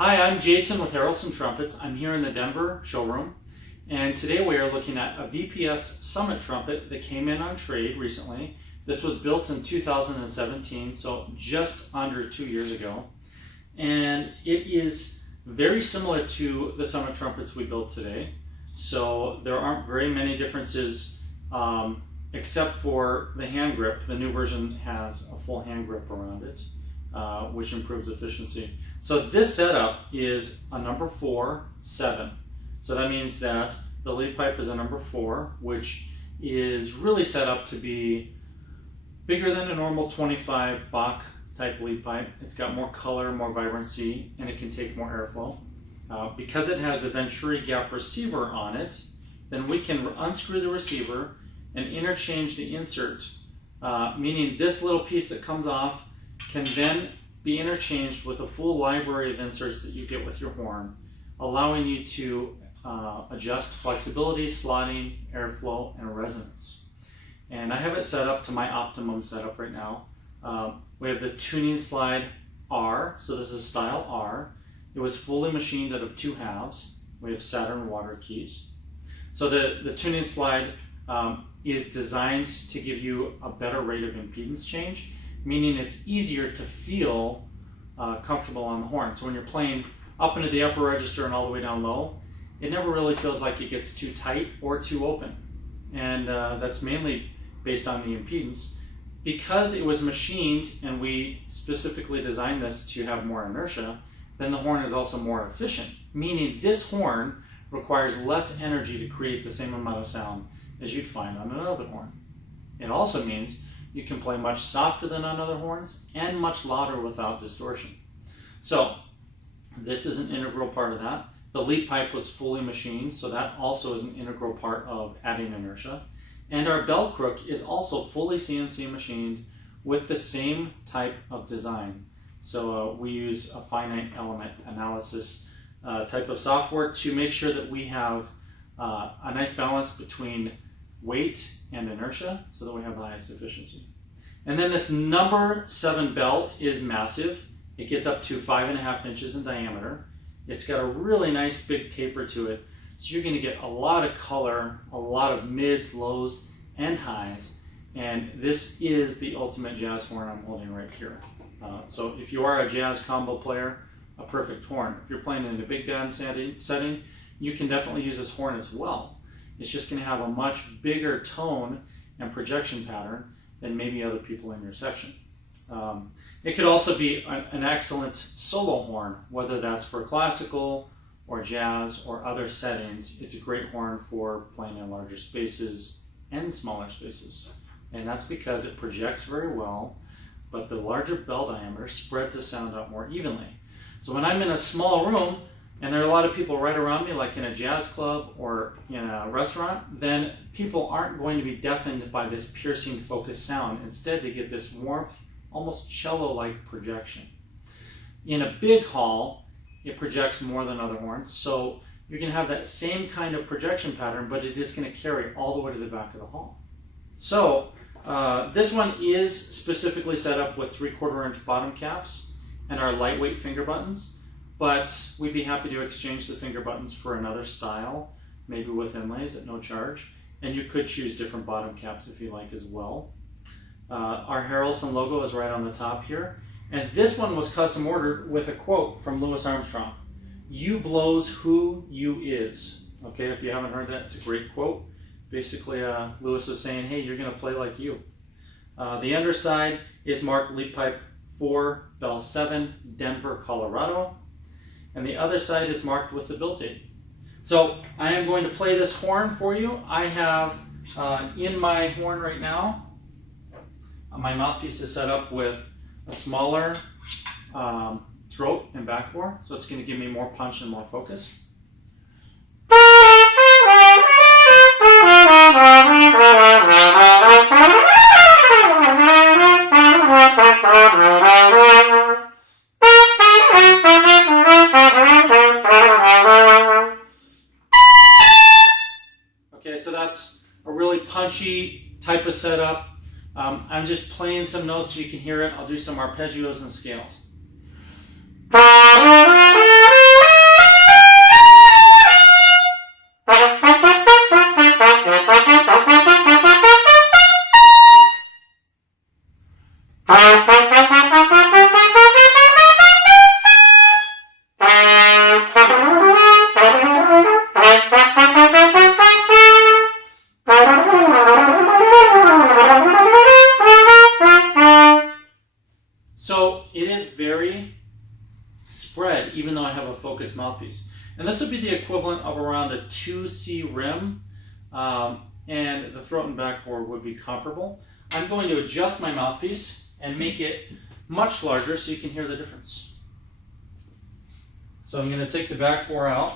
Hi, I'm Jason with Harrelson Trumpets. I'm here in the Denver showroom, and today we are looking at a VPS Summit trumpet that came in on trade recently. This was built in 2017, so just under 2 years ago, and it is very similar to the Summit trumpets we built today. So there aren't very many differences except for the hand grip. The new version has a full hand grip around it, which improves efficiency. So this setup is a number 4/7. So that means that the lead pipe is a number 4, which is really set up to be bigger than a normal 25 Bach type lead pipe. It's got more color, more vibrancy, and it can take more airflow. Because it has the Venturi gap receiver on it, then we can unscrew the receiver and interchange the insert, meaning this little piece that comes off can then be interchanged with a full library of inserts that you get with your horn, allowing you to adjust flexibility, slotting, airflow, and resonance. And I have it set up to my optimum setup right now. We have the tuning slide R, so this is style R. It was fully machined out of 2 halves. We have Saturn water keys. So the tuning slide is designed to give you a better rate of impedance change, meaning it's easier to feel comfortable on the horn. So when you're playing up into the upper register and all the way down low, it never really feels like it gets too tight or too open. And that's mainly based on the impedance. Because it was machined and we specifically designed this to have more inertia, then the horn is also more efficient, meaning this horn requires less energy to create the same amount of sound as you'd find on another horn. It also means you can play much softer than on other horns and much louder without distortion. So this is an integral part of that. The lead pipe was fully machined, so that also is an integral part of adding inertia. And our bell crook is also fully CNC machined with the same type of design. So we use a finite element analysis type of software to make sure that we have a nice balance between weight and inertia so that we have the highest efficiency. And then this number 7 bell is massive. It gets up to 5.5 inches in diameter. It's got a really nice big taper to it. So you're going to get a lot of color, a lot of mids, lows, and highs. And this is the ultimate jazz horn I'm holding right here. So if you are a jazz combo player, a perfect horn. If you're playing in a big band setting, you can definitely use this horn as well. It's just going to have a much bigger tone and projection pattern than maybe other people in your section. It could also be an excellent solo horn, whether that's for classical or jazz or other settings. It's a great horn for playing in larger spaces and smaller spaces. And that's because it projects very well, but the larger bell diameter spreads the sound out more evenly. So when I'm in a small room and there are a lot of people right around me, like in a jazz club or in a restaurant, then people aren't going to be deafened by this piercing focused sound. Instead, they get this warmth, almost cello-like projection. In a big hall, it projects more than other horns, so you're going to have that same kind of projection pattern, but it is going to carry all the way to the back of the hall. So this one is specifically set up with 3/4 inch bottom caps and our lightweight finger buttons, but we'd be happy to exchange the finger buttons for another style, maybe with inlays at no charge, and you could choose different bottom caps if you like as well. Our Harrelson logo is right on the top here, and this one was custom ordered with a quote from Louis Armstrong. "You blows who you is." Okay, if you haven't heard that, it's a great quote. Basically, Louis is saying, hey, you're going to play like you. The underside is marked lead pipe 4, bell 7, Denver, Colorado. And the other side is marked with the build date. So I am going to play this horn for you. I have in my horn right now, my mouthpiece is set up with a smaller throat and backbore, so it's going to give me more punch and more focus. Okay, so that's a really punchy type of setup. I'm just playing some notes so you can hear it. I'll do some arpeggios and scales. very spread even though I have a focused mouthpiece. And this would be the equivalent of around a 2C rim, and the throat and backboard would be comparable. I'm going to adjust my mouthpiece and make it much larger so you can hear the difference. So I'm going to take the backbore out,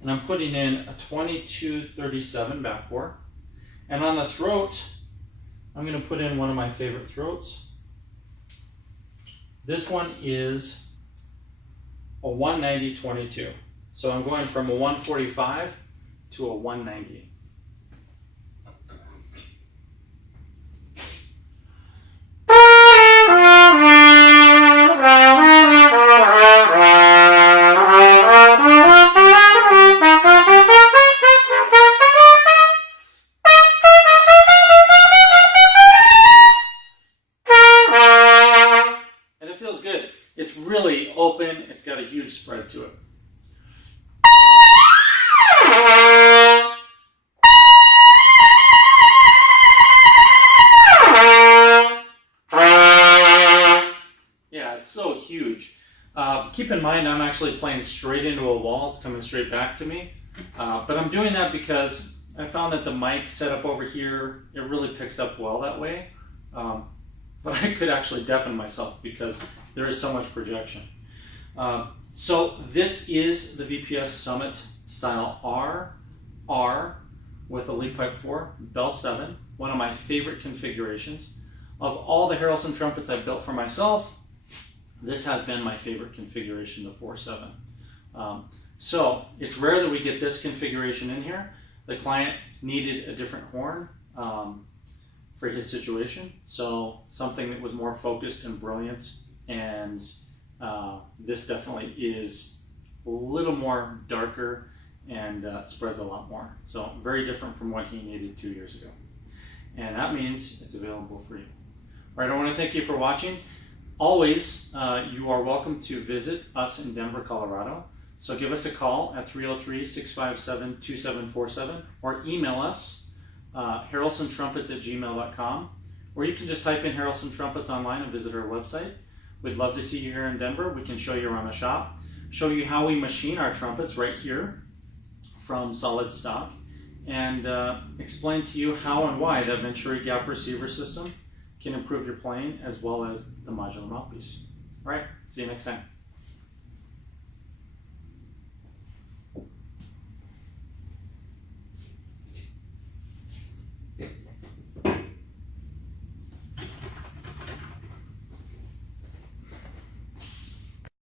and I'm putting in a 2237 backbore. And on the throat, I'm going to put in one of my favorite throats. This one is a 190-22. So I'm going from a 145 to a 190. Good. It's really open. It's got a huge spread to it. Yeah, it's so huge. Keep in mind, I'm actually playing straight into a wall. It's coming straight back to me. But I'm doing that because I found that the mic setup over here, it really picks up well that way. But I could actually deafen myself because there is so much projection. So this is the VPS Summit Style R with a Leadpipe 4, Bell 7, one of my favorite configurations. Of all the Harrelson trumpets I've built for myself, this has been my favorite configuration, the 4.7. So it's rare that we get this configuration in here. The client needed a different horn for his situation, so something that was more focused and brilliant, and this definitely is a little more darker and spreads a lot more. So very different from what he needed 2 years ago. And that means it's available for you. All right, I want to thank you for watching. Always, you are welcome to visit us in Denver, Colorado. So give us a call at 303-657-2747 or email us, harrelsontrumpets@gmail.com, or you can just type in Harrelson Trumpets online and visit our website. We'd love to see you here in Denver. We can show you around the shop, show you how we machine our trumpets right here from solid stock, and explain to you how and why that Venturi gap receiver system can improve your playing as well as the modular mouthpiece. All right, see you next time.